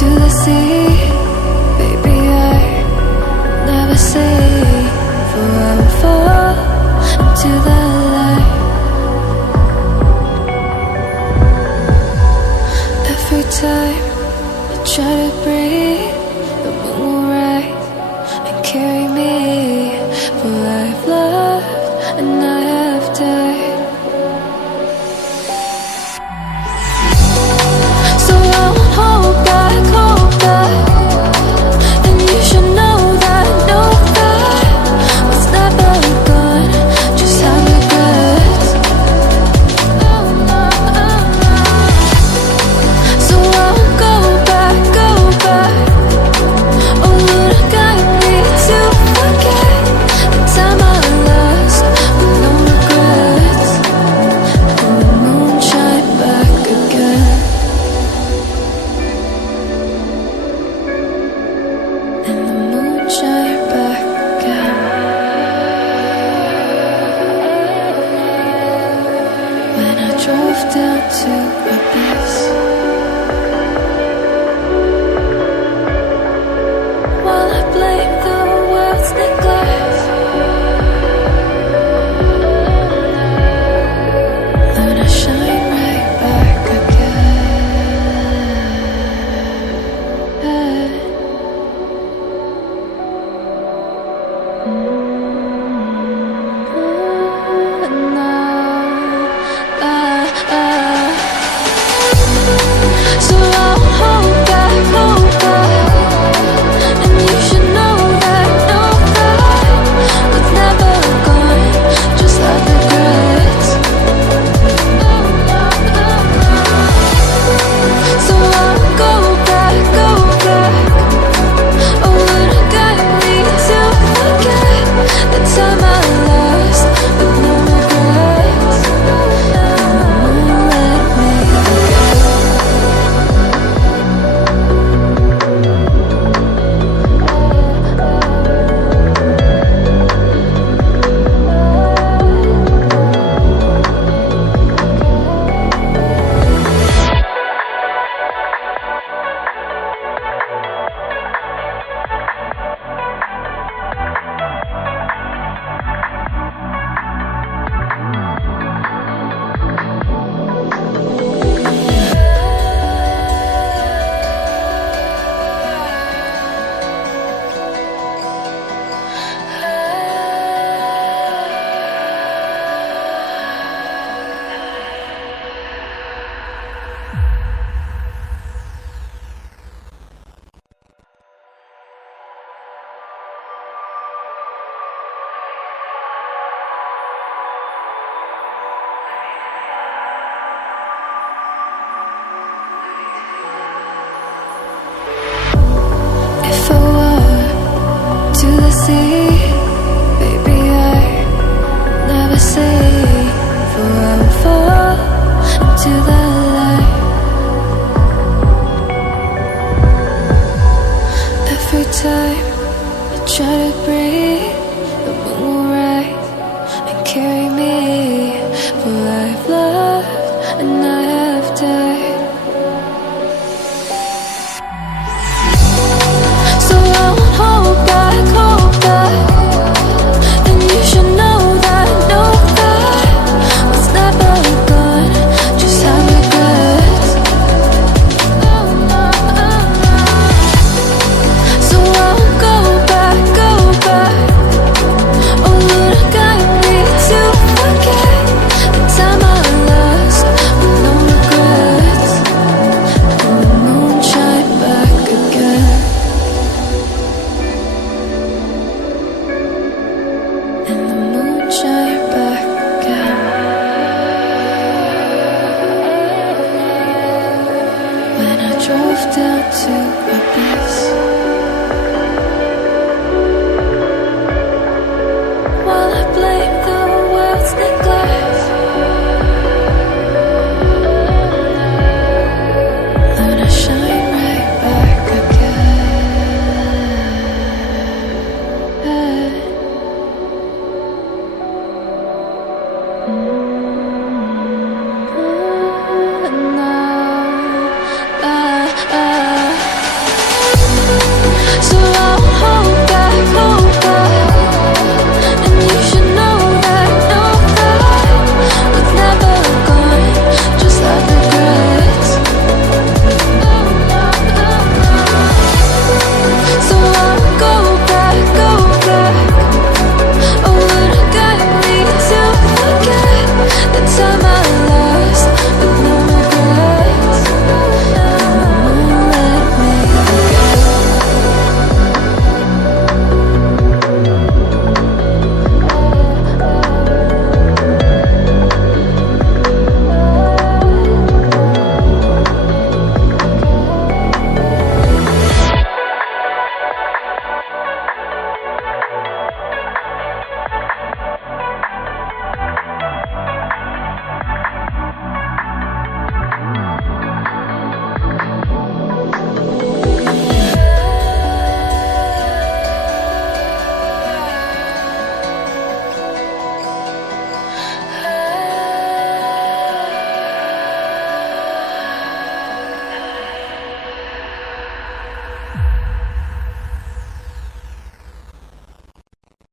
to the sea. Baby, I never say, for I will fall into the light. Every time I try to breathe, the moon will rise and carry me, for I've loved and I have died. So I won't hold back, and you should know that was never gone, just have regrets. So I won't go back, oh Lord, guide me to forget the time I lost with no regrets, and the moon shine back again. And the moon shine back again. When I drove down to abyss, while I blame the world's neglect, then I shine right back again. So I won't hold back, and you should know that was never gone, just like regrets. So I won't go back, oh Lord, guide me to forget the time I lost with no regrets, and the moon let me forget. If I walk to the sea, baby, I never say, for I will fall into the light. Every time I try to breathe, the moon will rise and carry me, for I've loved and I have died. So I won't hold back, and you should know that was never gone, just have regrets. So I won't go back, oh Lord, guide me to forget the time I lost with no regrets, and the moon shine back again. And the moon shine back again. When I drove down to abyss.